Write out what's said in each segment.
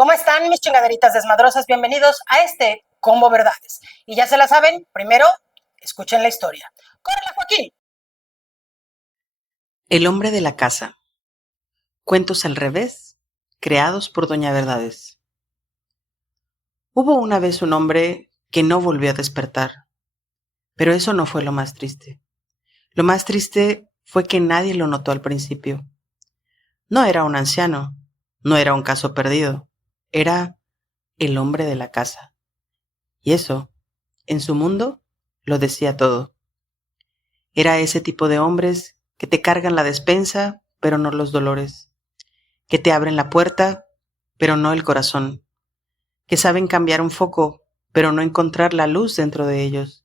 ¿Cómo están mis chingaderitas desmadrosas? Bienvenidos a este Combo Verdades. Y ya se la saben, primero, escuchen la historia. ¡Córrela, Joaquín! El hombre de la casa. Cuentos al revés, creados por Doña Verdades. Hubo una vez un hombre que no volvió a despertar, pero eso no fue lo más triste. Lo más triste fue que nadie lo notó al principio. No era un anciano, no era un caso perdido, era el hombre de la casa. Y eso, en su mundo, lo decía todo. Era ese tipo de hombres que te cargan la despensa, pero no los dolores, que te abren la puerta, pero no el corazón, que saben cambiar un foco, pero no encontrar la luz dentro de ellos,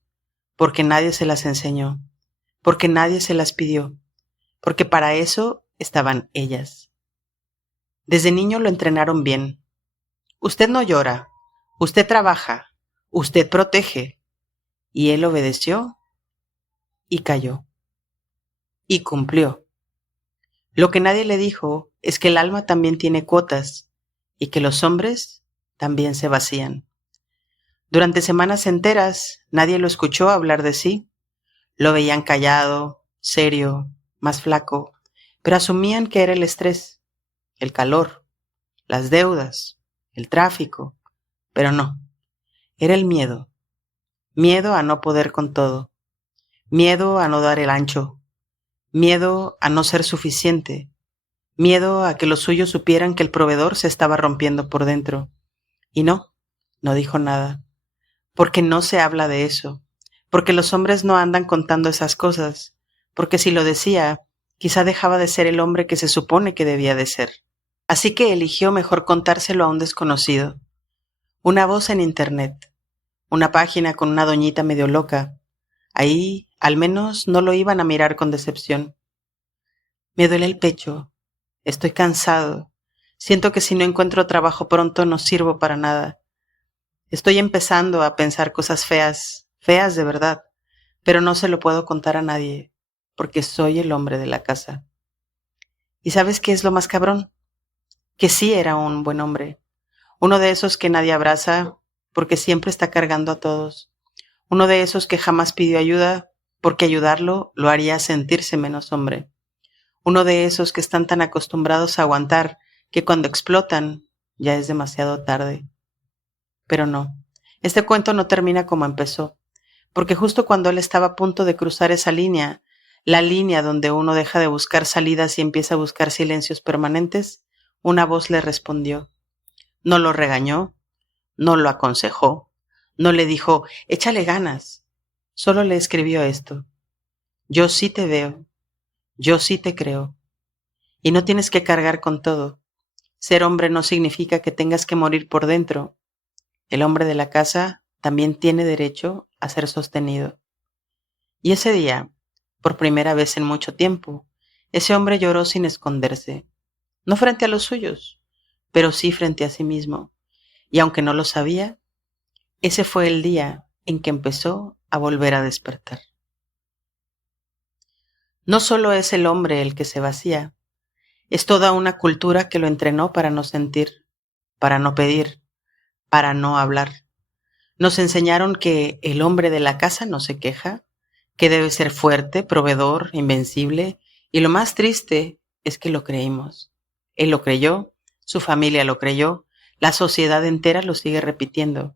porque nadie se las enseñó, porque nadie se las pidió, porque para eso estaban ellas. Desde niño lo entrenaron bien. Usted no llora, usted trabaja, usted protege. Y él obedeció y cayó. Y cumplió. Lo que nadie le dijo es que el alma también tiene cuotas y que los hombres también se vacían. Durante semanas enteras nadie lo escuchó hablar de sí. Lo veían callado, serio, más flaco, pero asumían que era el estrés, el calor, las deudas, el tráfico, pero no, era el miedo. Miedo a no poder con todo, miedo a no dar el ancho, miedo a no ser suficiente, miedo a que los suyos supieran que el proveedor se estaba rompiendo por dentro. Y no dijo nada, porque no se habla de eso, porque los hombres no andan contando esas cosas, porque si lo decía, quizá dejaba de ser el hombre que se supone que debía de ser. Así que eligió mejor contárselo a un desconocido. Una voz en internet, una página con una doñita medio loca. Ahí, al menos, no lo iban a mirar con decepción. Me duele el pecho, estoy cansado, siento que si no encuentro trabajo pronto no sirvo para nada. Estoy empezando a pensar cosas feas, feas de verdad, pero no se lo puedo contar a nadie, porque soy el hombre de la casa. ¿Y sabes qué es lo más cabrón? Que sí era un buen hombre, uno de esos que nadie abraza porque siempre está cargando a todos, uno de esos que jamás pidió ayuda porque ayudarlo lo haría sentirse menos hombre, uno de esos que están tan acostumbrados a aguantar que cuando explotan ya es demasiado tarde. Pero no, este cuento no termina como empezó, porque justo cuando él estaba a punto de cruzar esa línea, la línea donde uno deja de buscar salidas y empieza a buscar silencios permanentes, una voz le respondió. No lo regañó, no lo aconsejó, no le dijo, échale ganas. Solo le escribió esto. Yo sí te veo, yo sí te creo. Y no tienes que cargar con todo. Ser hombre no significa que tengas que morir por dentro. El hombre de la casa también tiene derecho a ser sostenido. Y ese día, por primera vez en mucho tiempo, ese hombre lloró sin esconderse. No frente a los suyos, pero sí frente a sí mismo. Y aunque no lo sabía, ese fue el día en que empezó a volver a despertar. No solo es el hombre el que se vacía, es toda una cultura que lo entrenó para no sentir, para no pedir, para no hablar. Nos enseñaron que el hombre de la casa no se queja, que debe ser fuerte, proveedor, invencible, y lo más triste es que lo creímos. Él lo creyó, su familia lo creyó, la sociedad entera lo sigue repitiendo.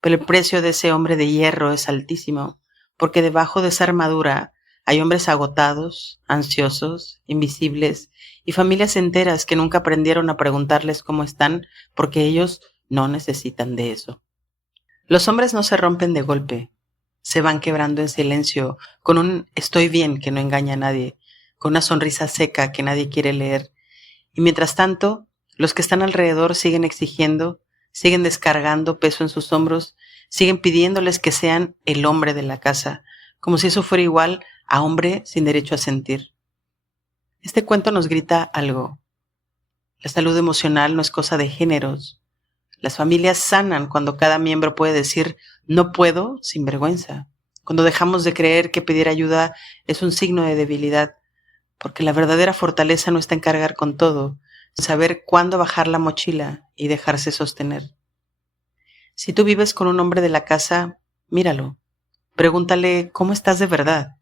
Pero el precio de ese hombre de hierro es altísimo, porque debajo de esa armadura hay hombres agotados, ansiosos, invisibles, y familias enteras que nunca aprendieron a preguntarles cómo están, porque ellos no necesitan de eso. Los hombres no se rompen de golpe, se van quebrando en silencio, con un estoy bien que no engaña a nadie, con una sonrisa seca que nadie quiere leer. Y mientras tanto, los que están alrededor siguen exigiendo, siguen descargando peso en sus hombros, siguen pidiéndoles que sean el hombre de la casa, como si eso fuera igual a hombre sin derecho a sentir. Este cuento nos grita algo. La salud emocional no es cosa de géneros. Las familias sanan cuando cada miembro puede decir no puedo sin vergüenza, cuando dejamos de creer que pedir ayuda es un signo de debilidad, porque la verdadera fortaleza no está en cargar con todo, saber cuándo bajar la mochila y dejarse sostener. Si tú vives con un hombre de la casa, míralo. Pregúntale cómo estás de verdad.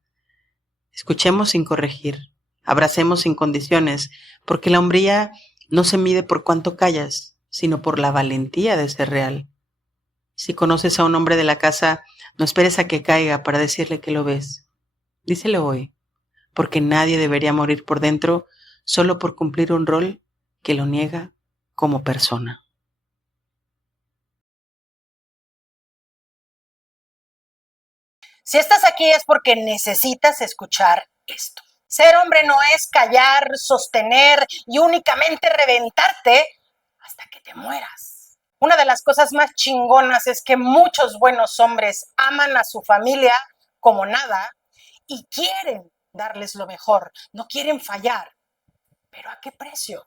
Escuchemos sin corregir. Abracemos sin condiciones, porque la hombría no se mide por cuánto callas, sino por la valentía de ser real. Si conoces a un hombre de la casa, no esperes a que caiga para decirle que lo ves. Díselo hoy, porque nadie debería morir por dentro solo por cumplir un rol que lo niega como persona. Si estás aquí es porque necesitas escuchar esto. Ser hombre no es callar, sostener y únicamente reventarte hasta que te mueras. Una de las cosas más chingonas es que muchos buenos hombres aman a su familia como nada y quieren darles lo mejor, no quieren fallar. ¿Pero a qué precio?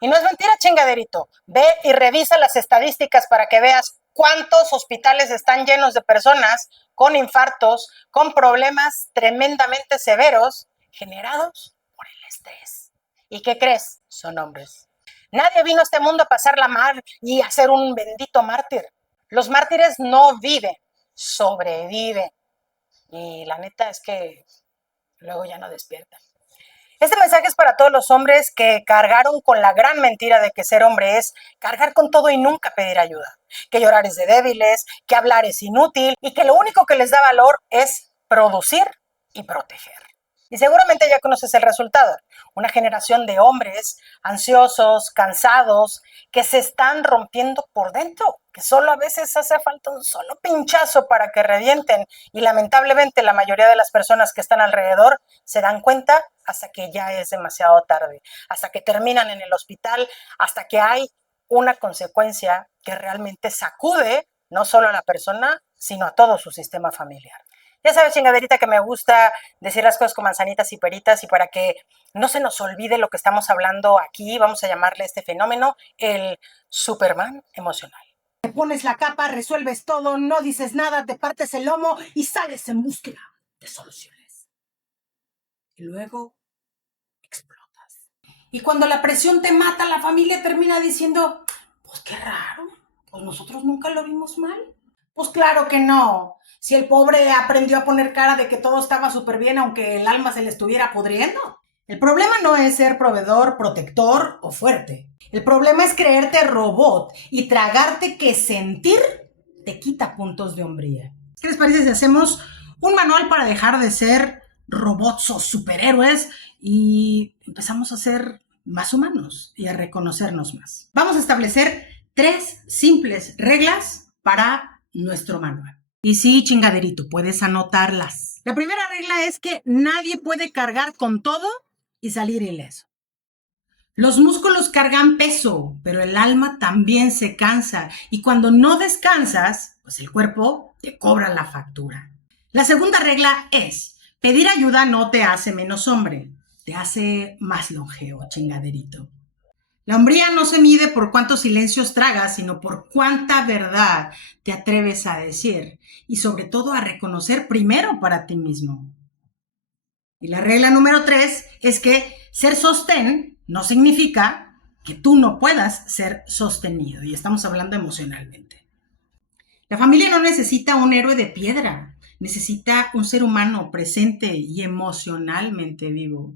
Y no es mentira, chingaderito. Ve y revisa las estadísticas para que veas cuántos hospitales están llenos de personas con infartos, con problemas tremendamente severos generados por el estrés. ¿Y qué crees? Son hombres. Nadie vino a este mundo a pasarla mal y a ser un bendito mártir. Los mártires no viven, sobreviven. Y la neta es que luego ya no despiertan. Este mensaje es para todos los hombres que cargaron con la gran mentira de que ser hombre es cargar con todo y nunca pedir ayuda, que llorar es de débiles, que hablar es inútil y que lo único que les da valor es producir y proteger. Y seguramente ya conoces el resultado. Una generación de hombres ansiosos, cansados, que se están rompiendo por dentro, que solo a veces hace falta un solo pinchazo para que revienten. Y lamentablemente la mayoría de las personas que están alrededor se dan cuenta hasta que ya es demasiado tarde, hasta que terminan en el hospital, hasta que hay una consecuencia que realmente sacude no solo a la persona, sino a todo su sistema familiar. Ya sabes, chingaderita, que me gusta decir las cosas con manzanitas y peritas, y para que no se nos olvide lo que estamos hablando aquí, vamos a llamarle a este fenómeno el Superman emocional. Te pones la capa, resuelves todo, no dices nada, te partes el lomo y sales en búsqueda de soluciones. Y luego explotas. Y cuando la presión te mata, la familia termina diciendo, pues qué raro, pues nosotros nunca lo vimos mal. Pues claro que no. Si el pobre aprendió a poner cara de que todo estaba súper bien, aunque el alma se le estuviera pudriendo. El problema no es ser proveedor, protector o fuerte. El problema es creerte robot y tragarte que sentir te quita puntos de hombría. ¿Qué les parece si hacemos un manual para dejar de ser robots o superhéroes y empezamos a ser más humanos y a reconocernos más? Vamos a establecer 3 simples reglas para nuestro manual. Y sí, chingaderito, puedes anotarlas. La primera regla es que nadie puede cargar con todo y salir ileso. Los músculos cargan peso, pero el alma también se cansa. Y cuando no descansas, pues el cuerpo te cobra la factura. La segunda regla es, pedir ayuda no te hace menos hombre, te hace más longevo, chingaderito. La hombría no se mide por cuántos silencios tragas, sino por cuánta verdad te atreves a decir y sobre todo a reconocer primero para ti mismo. Y la regla número 3 es que ser sostén no significa que tú no puedas ser sostenido, y estamos hablando emocionalmente. La familia no necesita un héroe de piedra, necesita un ser humano presente y emocionalmente vivo.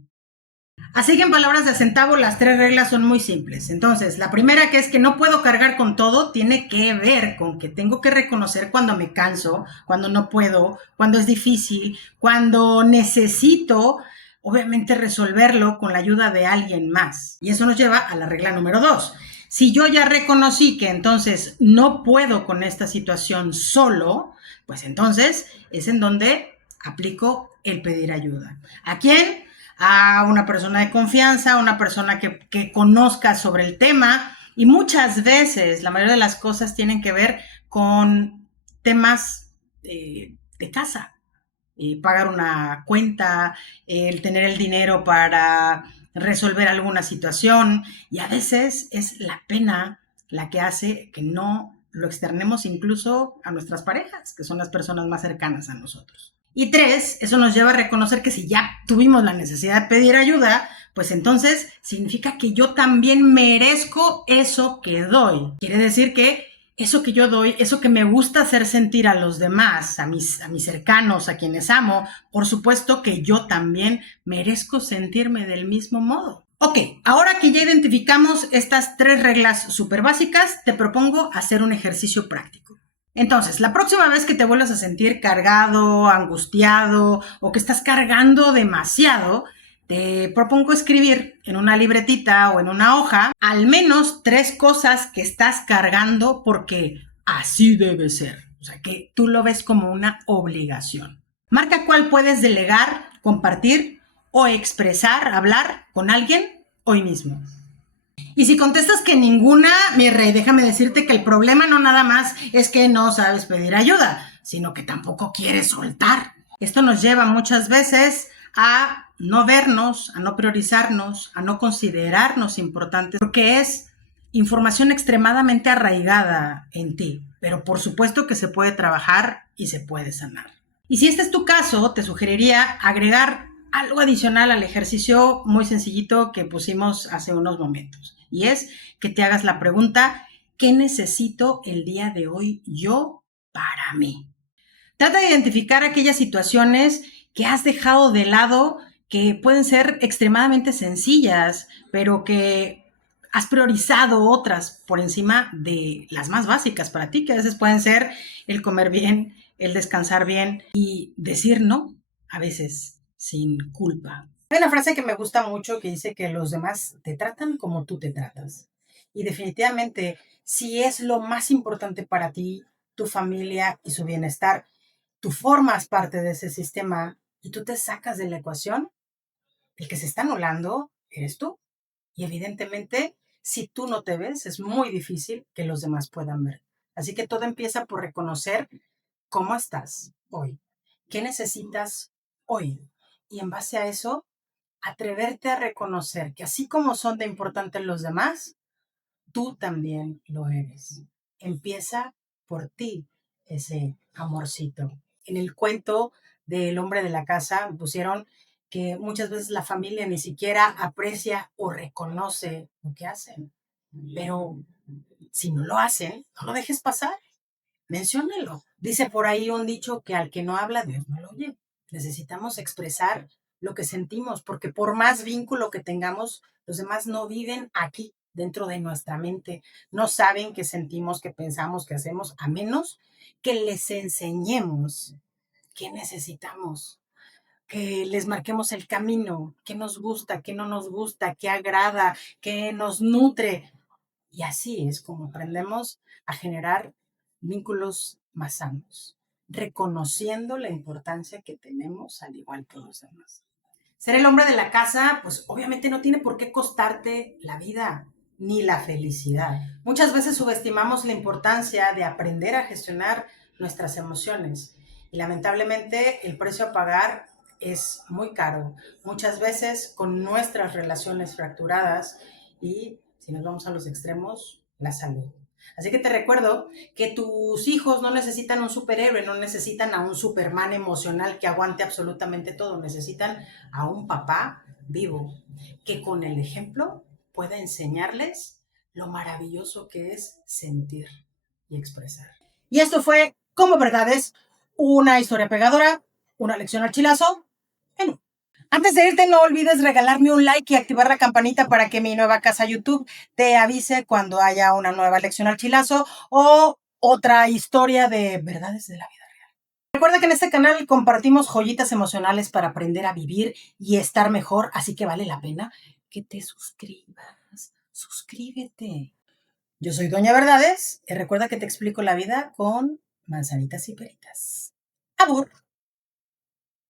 Así que en palabras de centavo, las 3 reglas son muy simples. Entonces, la primera, que es que no puedo cargar con todo, tiene que ver con que tengo que reconocer cuando me canso, cuando no puedo, cuando es difícil, cuando necesito, obviamente, resolverlo con la ayuda de alguien más. Y eso nos lleva a la regla número 2. Si yo ya reconocí que entonces no puedo con esta situación solo, pues entonces es en donde aplico el pedir ayuda. ¿A quién? A una persona de confianza, a una persona que conozca sobre el tema, y muchas veces la mayoría de las cosas tienen que ver con temas de casa, pagar una cuenta, el tener el dinero para resolver alguna situación, y a veces es la pena la que hace que no lo externemos incluso a nuestras parejas, que son las personas más cercanas a nosotros. Y 3, eso nos lleva a reconocer que si ya tuvimos la necesidad de pedir ayuda, pues entonces significa que yo también merezco eso que doy. Quiere decir que eso que yo doy, eso que me gusta hacer sentir a los demás, a mis cercanos, a quienes amo, por supuesto que yo también merezco sentirme del mismo modo. Ok, ahora que ya identificamos estas 3 reglas súper básicas, te propongo hacer un ejercicio práctico. Entonces, la próxima vez que te vuelvas a sentir cargado, angustiado o que estás cargando demasiado, te propongo escribir en una libretita o en una hoja al menos 3 cosas que estás cargando porque así debe ser. O sea, que tú lo ves como una obligación. Marca cuál puedes delegar, compartir o expresar, hablar con alguien hoy mismo. Y si contestas que ninguna, mi rey, déjame decirte que el problema no nada más es que no sabes pedir ayuda, sino que tampoco quieres soltar. Esto nos lleva muchas veces a no vernos, a no priorizarnos, a no considerarnos importantes, porque es información extremadamente arraigada en ti, pero por supuesto que se puede trabajar y se puede sanar. Y si este es tu caso, te sugeriría agregar algo adicional al ejercicio muy sencillito que pusimos hace unos momentos. Y es que te hagas la pregunta, ¿qué necesito el día de hoy yo para mí? Trata de identificar aquellas situaciones que has dejado de lado que pueden ser extremadamente sencillas, pero que has priorizado otras por encima de las más básicas para ti, que a veces pueden ser el comer bien, el descansar bien y decir no, a veces sin culpa. Hay una frase que me gusta mucho que dice que los demás te tratan como tú te tratas. Y definitivamente, si es lo más importante para ti, tu familia y su bienestar, tú formas parte de ese sistema y tú te sacas de la ecuación, el que se está anulando eres tú. Y evidentemente, si tú no te ves, es muy difícil que los demás puedan ver. Así que todo empieza por reconocer cómo estás hoy, qué necesitas hoy. Y en base a eso, atreverte a reconocer que así como son de importantes los demás, tú también lo eres. Empieza por ti ese amorcito. En el cuento del hombre de la casa pusieron que muchas veces la familia ni siquiera aprecia o reconoce lo que hacen. Pero si no lo hacen, no lo dejes pasar. Menciónelo. Dice por ahí un dicho que al que no habla, Dios no lo oye. Necesitamos expresar lo que sentimos, porque por más vínculo que tengamos, los demás no viven aquí, dentro de nuestra mente. No saben qué sentimos, qué pensamos, qué hacemos, a menos que les enseñemos qué necesitamos, que les marquemos el camino, qué nos gusta, qué no nos gusta, qué agrada, qué nos nutre. Y así es como aprendemos a generar vínculos más sanos, reconociendo la importancia que tenemos al igual que los demás. Ser el hombre de la casa, pues obviamente no tiene por qué costarte la vida ni la felicidad. Muchas veces subestimamos la importancia de aprender a gestionar nuestras emociones y lamentablemente el precio a pagar es muy caro. Muchas veces con nuestras relaciones fracturadas y, si nos vamos a los extremos, la salud. Así que te recuerdo que tus hijos no necesitan un superhéroe, no necesitan a un Superman emocional que aguante absolutamente todo, necesitan a un papá vivo que con el ejemplo pueda enseñarles lo maravilloso que es sentir y expresar. Y esto fue Como Verdades, una historia pegadora, una lección al chilazo en un. Antes de irte, no olvides regalarme un like y activar la campanita para que mi nueva casa YouTube te avise cuando haya una nueva lección al chilazo o otra historia de verdades de la vida real. Recuerda que en este canal compartimos joyitas emocionales para aprender a vivir y estar mejor, así que vale la pena que te suscribas. Suscríbete. Yo soy Doña Verdades y recuerda que te explico la vida con manzanitas y peritas. ¡Abur!